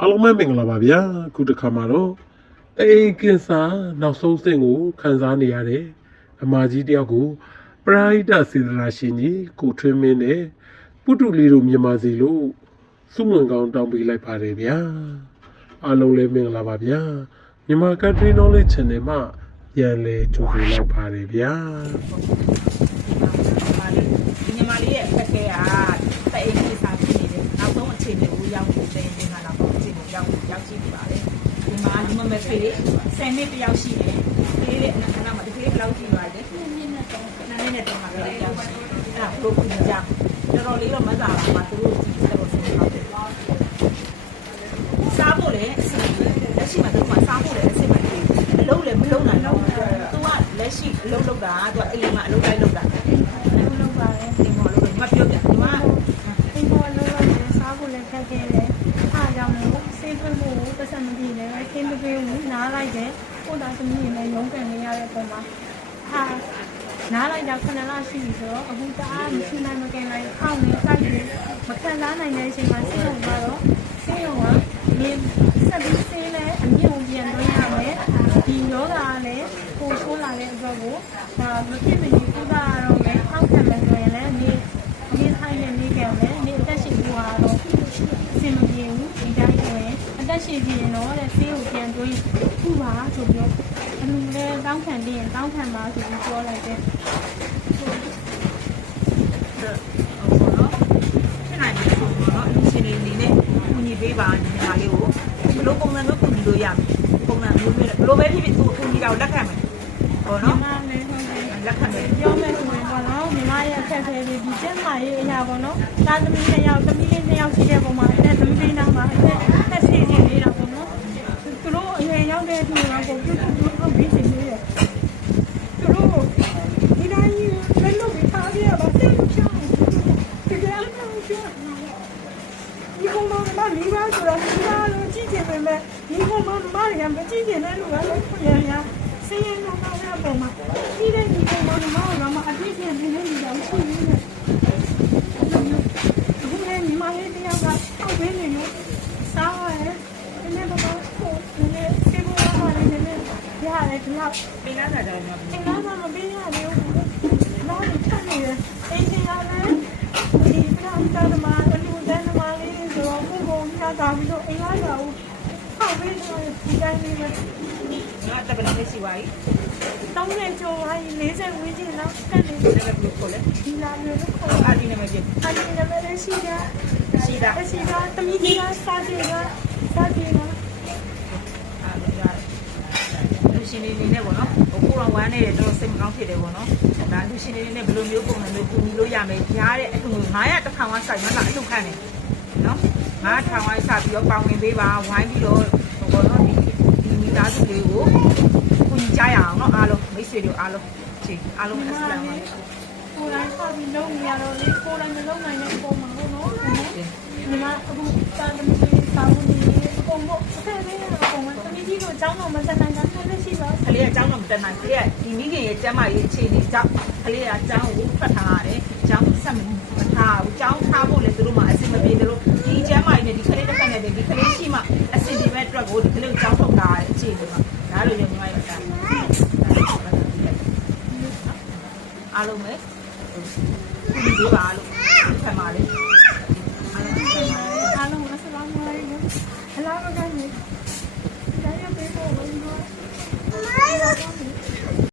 အားလုံးပဲမင်္ဂလာပါဗျာခုတစ်ခါမှာတော့အိမ်ကင်ဆာနောက်ဆုံးဆင့်ကိုခံစားနေရတဲ့အမကြီးတယောက်ကိုပရာဟိတစေတနာရှင်ကြီးကိုထွင်းမင်းနဲ့ပုတုလီတို့မြန်မာစီလို့စုမွန်ကောင်းတောင်းပေးလိုက်ပါတယ်ဗျာအားလုံးလည်းမင်္ဂလာပါဗျာမြန်မာ Country Knowledge Channel မှာပြန်လဲကြိုဆိုလိုက်ပါတယ်ဗျာဒီညီမလေးရဲ့အခက်အခဲကတဲ့အိမ်ကြီးစာဖြစ်နေတယ်နောက်ဆုံးအခြေအနေကိုရောက်နေတဲ့အိ မ်ကနောက်ဆုံးအခြေအနေကိုရောက်ရောက်ကြည့်ပြပါလေဒီမှာဒီမမဲ့ဖေး10နှစ်တယောက်ရှိတယ်ဖေးလေးအနာကမှာဒီဖေးဘယ်လောက်ကြည့်ပါလဲနှစ်နှစ်နဲ့တော့နှစ်နှစ်နဲ့တော့မှာပဲရောက်ရှိအဲ့ဒါဘလို့ခုကြတော်တော်လေးတော့မစားပါဘူးသူတို့ကြည့်တော့စဉ်းစားတယ်စားဖို့လည်းအဆင်ပြေလက်ရှိမှာသူကစားဖို့လည်းအဆင်မပြေအလုပ်လည်းမလုပ်နိုင်တော့သူကလက်ရှိအလုပ်လုပ်တာသူကအိမ်မှာအလုပ်တိုင်းလုပ်တာ လုပ်လုပ်ပါတယ် ဒီမော်လို့မပြောပြဒီမှာ အိမ်ပေါ်လုပ်လို့လည်းစားဖို့လည်းခက်ခဲတယ်အားကြောင့်လို့စေးသွင်းဖို့ ပတ်စံမပြေလည်းခင်းမပြေဘူးနားလိုက်တယ်ကိုယ်သားသမီးနဲ့ရုံးကန်နေရတဲ့ပုံမှာဟာနားလိုက်တာခုနလရှိပြီဆိုတော့အခုတအားမရှိနိုင်မကင်လိုက်အောင်းနေတိုက်တယ်မခံစားနိုင်တဲ့အချိန်မှာစေးရုံကတော့စေးရုံကမြေဆက်ပြီးစေးလဲအမြင့်ပြန်သွင်းရမယ်ဒီယောဂါကလည်းပိုဆိုးလာတဲ့အတွက်ကိုဒါမဖြစ်မနေကုသရတော့မယ်အောက်ခံမယ်ဆိုရင်လည်းနေနေထိုင်နေနေကြမယ်နေအသက်ရှင်ဖို့ကတော့အဆင်မပြေဘူးဒီတိုင်းဆို ရင်အသက်ရှင်ကြည့်ရင်တော့တဲ့ဆေးကိုပြန်သွင်းခုပါဆိုပြီးတော့အလူလည်းတောင်းခံပြီးရင်တောင်းခံပါဆိုပြီးပြောလိုက်တယ်ဟိုနော်ဖြစ်နိုင်တယ်ဆိုတော့အလူရှင်တွေအနေနဲ့ကူညီပေးပါညီမလေးကိုဘလို့ပုံစံမျိုးကူညီလို့ရမယ်ပုံစံမျိုးမျိုးဘလို့ပဲဖြစ်ဖြစ်သူ့ကူညီတာကိုလက်ခံမယ်ဟောနော်နော်မလည်းဟုတ်တယ်လက်ခံမယ်ပြောမယ်ဆိုရင်ပေါ့နော်ညီမရဲ့အခက်အခဲလေးဒီကျက်မာရေးအရာပေါ့နော်တာသမီးနှစ်ယောက်သမီးလေးနှစ်ယောက်ရှိတဲ့ပုံမှာအဲ့သမီးလေးနားမှာအဲ့သက်ရှိနေနေတာပေါ့နော်သူတို့အရွယ်ရောက် တဲ့သူတွေကကိုပြုတ်ပြုတ်ပြုတ်ပြီးနေနေတယ်သူတို့ဒီတိုင်းလက်လို့ပြီးထားပြရပါစိတ်ချောင်းတကယ်လို့ပြောဒီကောင်မမလီပါဆိုတော့ဒီပါလို့ကြည့်ချင်ပေမဲ့ဒီကောင်မမရမကြည့်ချင်တဲ့လူကလည်းခွင့်ရရဆင်းရဲတော့တော့ရပုံမှာဒီတဲ့ဒီကောင်မမကမအပြည့်ချင်းနေနေတော့ရှိနေတယ်အခုလည်းညီမလေးတယောက်ကတောက်ပေးနေလို့စားရတယ်ဒီနေ့တော့ကိုယ်နဲ့စေဘောကလည်းနည်းနည်းရ တယ်ဒီလောက်ပေးလာတာတော့မအင်္ဂါကမပေးရသေးဘူး။နောက်ထပ်နေတယ်။အင်းကြီးကလည်းဒီပရမ်တာမအလူဒန်မလေးဆိုတော့ကိုကိုမြတ်တာပြီးတော့အင်္ဂါကဦးဟောက်ပေးတော့ဒီတိုင်းလေးပဲငါတက်ပလက်ရှိပါ යි တောင်းနေကြော်ဟိုင်း40ဝင်းကျင်တော့တက်နေဒါလည်းဘလို့ခေါ်လဲဒီလာမျိုးလို့ခေါ်အာဒီနာမည်ပြအဒီနမလေးရှိတာရှိတာအရှိတာတမီးကြီးကစားကြည့်ကစားကြည့်က အာဒါလူ ရှင်တွေနေနဲ့ပေါ့နော်ဟိုကိုရောဝမ်းနေတယ်တော့စိတ်မကောင်းဖြစ်တယ်ပေါ့နော်ဒါလူရှင်တွေနေနဲ့ဘယ်လိုမျိုးပုံစံမျိုးကူညီလို့ရမယ်ရားတဲ့အထုံ900တစ်ထောင်ကစိုက်မှကအထုခံတယ်နော်9ထောင်ဝိုင်းစပြီးတော့ပေါင်ဝင်ပေးပါဝိုင်းပြီးတော့ဟိုပေါ့နော်ဒီဒီမိသားစုလေးကိုကူညီကြရအောင်နော်အားလုံးမိတ်ဆွေတွေအားလုံးချိန်အားလုံးအစလမ်ပါကိုယ်တိုင်ဆက်ပြီးလုံးရတော့လေကိုယ်တိုင်မလုံးနိုင်တဲ့ပုံမှာပေါ့နော်ညီမအခုတာသမီးလေးစာဝင်နေပုံပေါ့အဖက်လေးကပုံမှာသမီးကြီးကိုအကြောင်းတော့မတက်နိုင်တာဆိုလို့ရှိပါ ကလေးကအကြောင်းတော့မတက်နိုင်ဘူးကဒီမိခင်ရဲ့ကျမ်းမာရေးအခြေအနေကြောင့်ကလေးကအကြောင်းကိုဖတ်ထားရတယ်အကြောင်းဆက်မထားဘူးအကြောင်းထားဖို့လည်းသူတို့မှအဆင်မပြေတယ်လို့ဒီကျမ်းမာရေးနဲ့ဒီကလေးတစ်ခါနဲ့ဒီကလေးရှိမှအဆင်ပြေမဲ့အတွက်ကိုဒီကလေးကိုကြောင်းထုတ်တာအခြေအနေမှာဒါလိုမျိုးမျိုးရတာအားလုံးပဲဒီလိုပါလို့ဖတ်ပါလေ